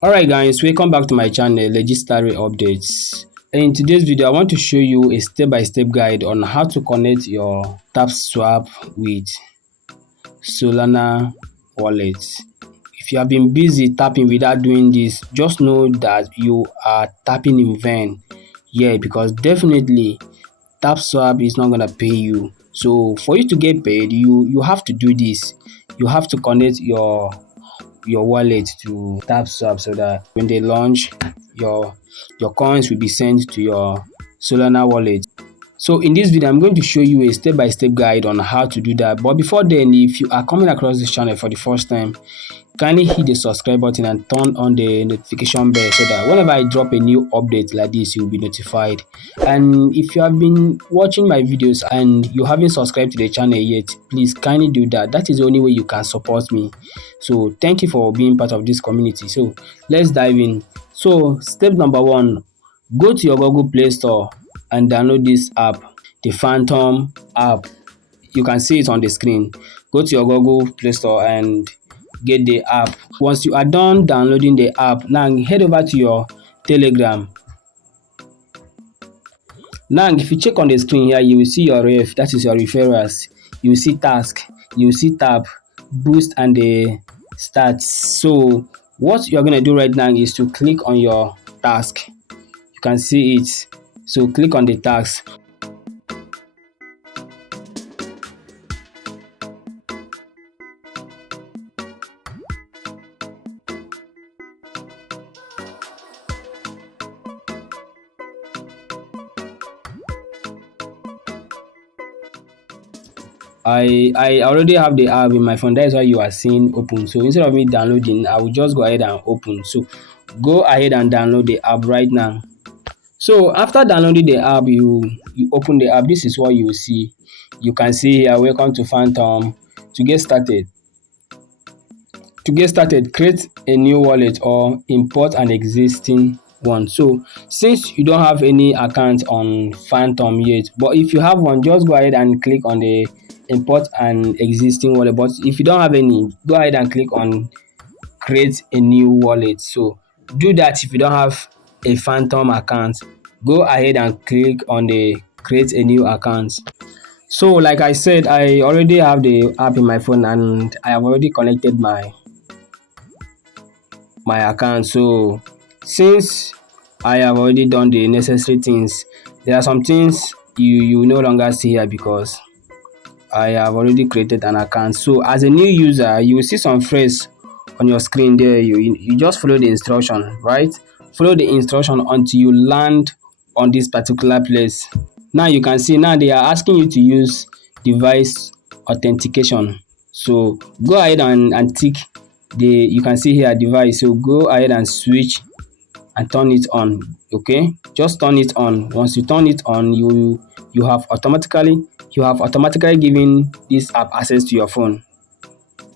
Alright guys, welcome back to my channel Legendary Updates. In today's video, I want to show you a step-by-step guide on how to connect your TAPSWAP with Solana Wallet. If you have been busy tapping without doing this, just know that you are tapping in vain. Yeah, because definitely TAPSWAP is not gonna pay you. So for you to get paid, you have to do this. You have to connect your wallet to TAPSWAP so that when they launch, your your coins will be sent to your Solana wallet. So in this video, I'm going to show you a step-by-step guide on how to do that. But before then, if you are coming across this channel for the first time, kindly hit the subscribe button and turn on the notification bell so that whenever I drop a new update like this, you'll be notified. And if you have been watching my videos and you haven't subscribed to the channel yet, please kindly do that. That is the only way you can support me. So thank you for being part of this community. So let's dive in. So step number one, go to your Google Play Store and download this app, the Phantom app. You can see it on the screen. Go to your Google Play Store and get the app. Once you are done downloading the app, now head over to your Telegram. Now if you check on the screen here, you will see your ref, that is your referrals. You will see task, you will see tab, boost and the stats. So what you're gonna do right now is to click on your task. You can see it. So click on the task. I already have the app in my phone. That is why you are seeing open. So instead of me downloading, I will just go ahead and open. So go ahead and download the app right now. So after downloading the app, you open the app. This is what you will see. You can see here, welcome to Phantom. To get started, create a new wallet or import an existing one. So since you don't have any account on Phantom yet, but if you have one, just go ahead and click on the import an existing wallet. But if you don't have any, go ahead and click on create a new wallet. So do that if you don't have a Phantom account. Go ahead and click on the create a new account. So like I said, I already have the app in my phone and I have already connected my account. So since I have already done the necessary things, there are some things you no longer see here because I have already created an account. So as a new user, you will see some phrase on your screen there. You just follow the instruction, right? Follow the instruction until you land on this particular place. Now you can see now they are asking you to use device authentication. So go ahead and tick the, you can see here device. So go ahead and switch and turn it on. Okay, just turn it on. Once you turn it on, you have automatically given this app access to your phone.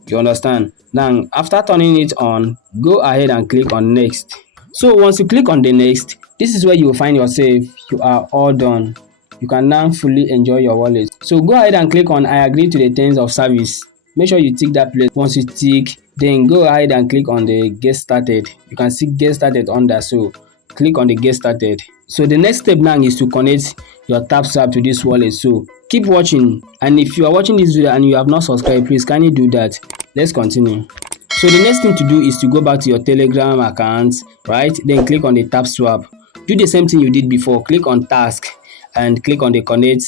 You understand? Now after turning it on, go ahead and click on next. So once you click on the next, this is where you will find yourself. You are all done. You can now fully enjoy your wallet. So go ahead and click on I agree to the terms of service. Make sure you tick that place. Once you tick, then go ahead and click on the get started. You can see get started under, so click on the get started. So the next step now is to connect your TAPSWAP to this wallet. So keep watching, and if you are watching this video and you have not subscribed, please kindly do that. Let's continue. So the next thing to do is to go back to your Telegram account, right? Then click on the TAPSWAP. Do the same thing you did before. Click on task and click on the connect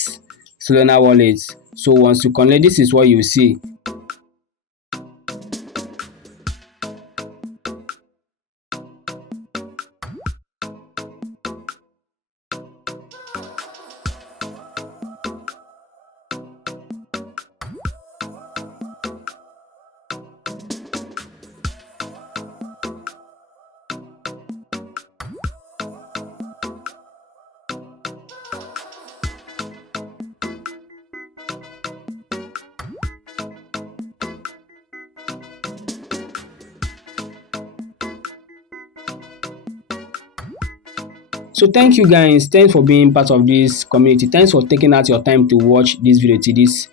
Solana wallet. So once you connect, this is what you see. So thank you guys, thanks for being part of this community. Thanks for taking out your time to watch this video to this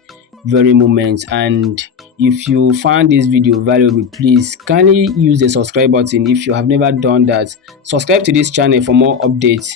very moment. And If you found this video valuable, please kindly use the subscribe button if you have never done that. Subscribe to this channel for more updates.